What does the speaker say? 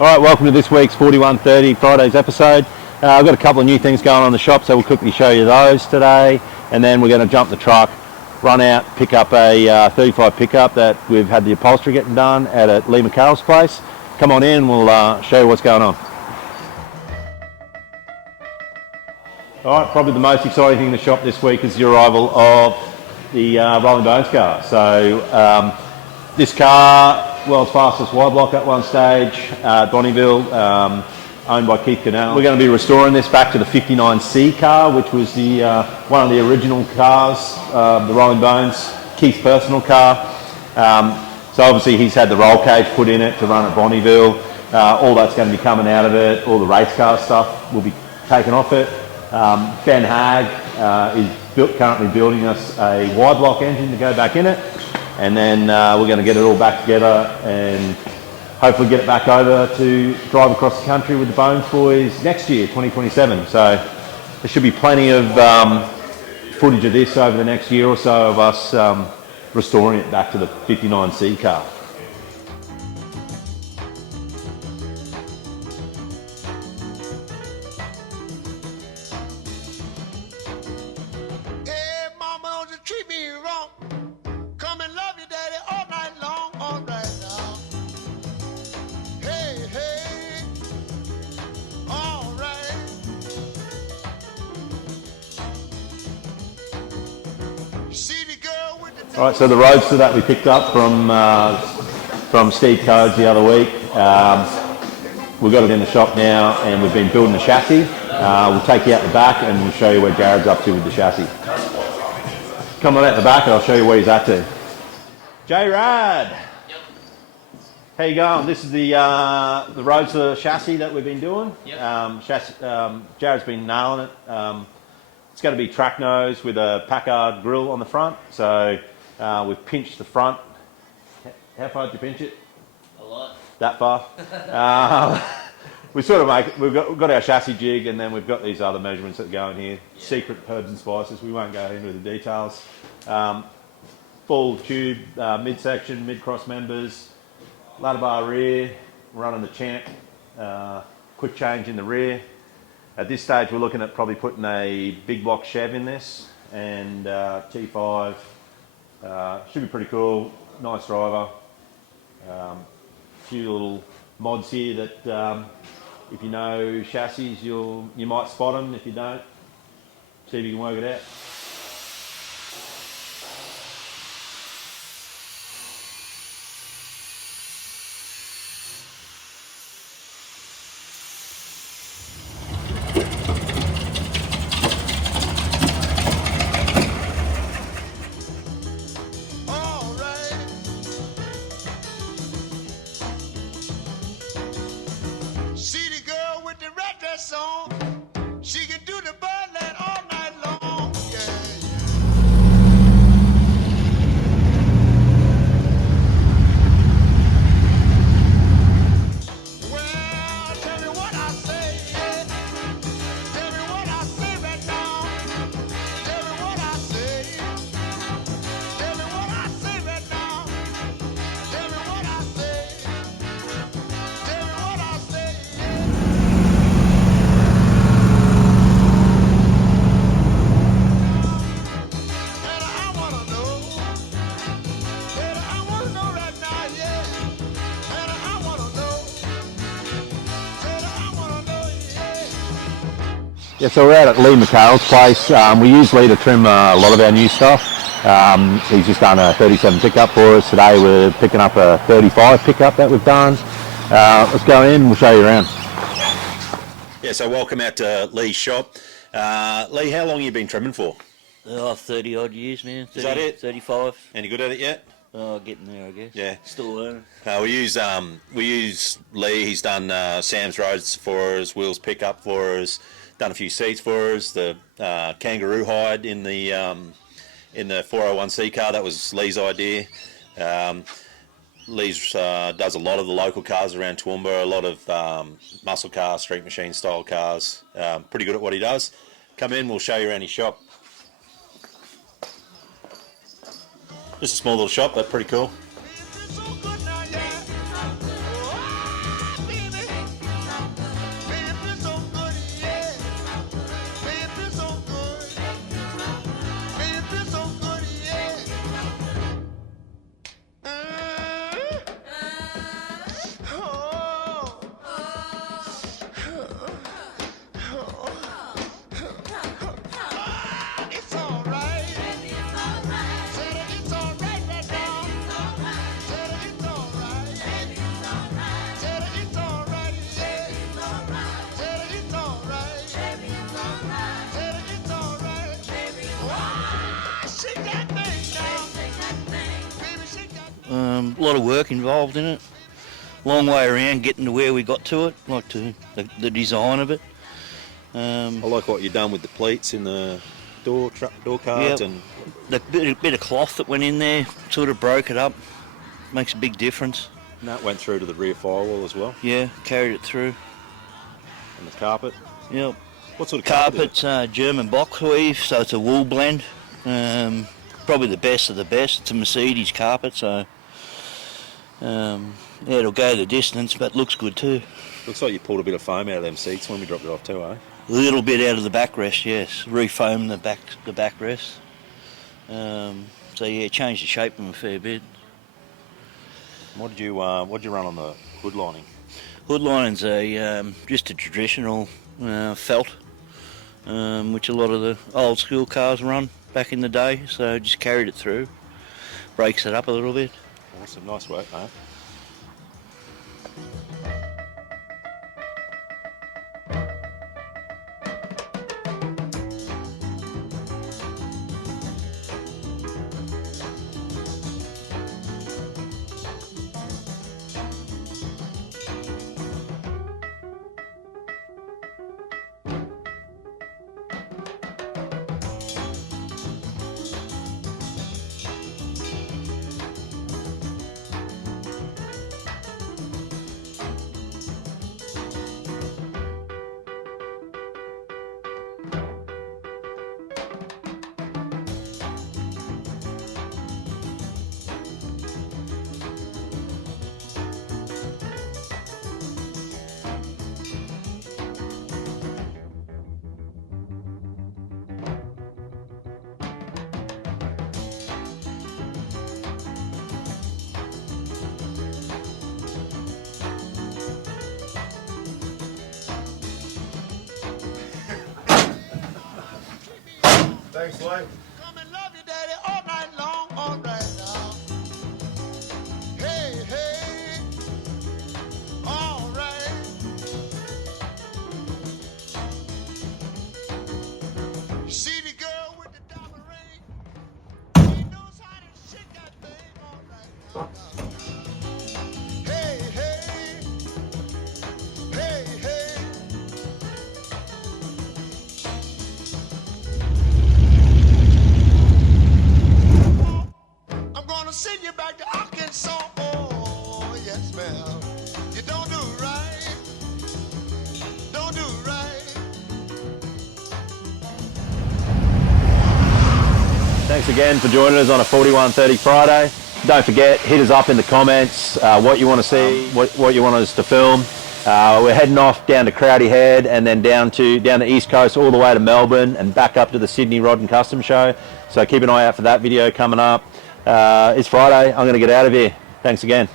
Alright, welcome to this week's 4130 Fridays episode. I've got a couple of new things going on in the shop, so we'll quickly show you those today. And then we're going to jump the truck, run out, pick up a 35 pickup that we've had the upholstery getting done at Lee McCarroll's place. Come on in, we'll show you what's going on. Alright, probably the most exciting thing in the shop this week is the arrival of the Rolling Bones car. So this car, world's fastest wide block at one stage, Bonneville, owned by Keith Cannell. We're going to be restoring this back to the 59C car, which was the one of the original cars, the Rolling Bones, Keith's personal car. So obviously he's had the roll cage put in it to run at Bonneville. All that's going to be coming out of it. All the race car stuff will be taken off it. Ben Haag is currently building us a wide block engine to go back in it. And then we're going to get it all back together and hopefully get it back over to drive across the country with the Bones boys next year, 2027. So there should be plenty of footage of this over the next year or so of us restoring it back to the 59C car. Alright, so the Roadster that we picked up from Steve Codes the other week, we've got it in the shop now and we've been building the chassis. We'll take you out the back and we'll show you where Jared's up to with the chassis. Come on out the back and I'll show you where he's at to. J-Rad! Yep. How you going? This is the Roadster chassis that we've been doing. Yep. Jared's been nailing it. It's going to be track nose with a Packard grille on the front. So we've pinched the front. How far did you pinch it? A lot. That far? We've got our chassis jig and then we've got these other measurements that go in here. Yeah. Secret herbs and spices. We won't go into the details. Full tube, midsection, mid-cross members, ladder bar rear, running the Champ, quick change in the rear. At this stage, we're looking at probably putting a big block Chev in this and T5. Should be pretty cool. Nice driver. A few little mods here that if you know chassis, you might spot them. If you don't, see if you can work it out. She can do the birdland all night long. Yeah. Well, tell me what I say. Tell me what I say right now. Tell me what I say. Tell me what I say right now. Tell me what I say. Tell me what I say. Yeah, so we're out at Lee McCarroll's place. We use Lee to trim a lot of our new stuff. He's just done a 37 pickup for us. Today we're picking up a 35 pickup that we've done. Let's go in and we'll show you around. Yeah, so welcome out to Lee's shop. Lee, how long have you been trimming for? 30 odd years, man. 30, Is that it? 35. Any good at it yet? Getting there, I guess. Yeah. Still learning. We use Lee. He's done Sam's Roads for us, Will's pickup for us, done a few seats for us. The kangaroo hide in the 401C car, that was Lee's idea. Lee's does a lot of the local cars around Toowoomba, a lot of muscle car, street machine style cars. Pretty good at what he does. Come in, we'll show you around his shop. Just a small little shop, but pretty cool. A lot of work involved in it. Long way around getting to where we got to it, like the design of it. I like what you've done with the pleats in the door cards, Yep. and The bit of cloth that went in there sort of broke it up. Makes a big difference. that went through to the rear firewall as well, Yeah, carried it through. and the carpet. Yep. What sort of carpet is it? Carpet's German box weave, so it's a wool blend. Probably the best of the best. It's a Mercedes carpet, so yeah, it'll go the distance, but looks good too. Looks like you pulled a bit of foam out of them seats when we dropped it off too, eh? A little bit out of the backrest, yes. Refoam the backrest. So yeah, changed the shape of them a fair bit. What did you run on the hood lining? Hood lining's just a traditional felt, which a lot of the old school cars run back in the day. So just carried it through, breaks it up a little bit. Awesome, nice work, mate. Thanks, Lee. Come and love you, daddy, all night long, all right now. Hey, hey, all right. See the girl with the diamond ring? She knows how to shake that thing, all right now. Hey, hey, hey, hey. I'm gonna send you back to Arkansas. Oh, yes, ma'am. You don't do right. Don't do right. Thanks again for joining us on a 4130 Friday. Don't forget, hit us up in the comments what you want to see, what you want us to film. We're heading off down to Crowdy Head and then down the East Coast all the way to Melbourne and back up to the Sydney Rod and Custom Show. So keep an eye out for that video coming up. It's Friday. I'm going to get out of here. Thanks again.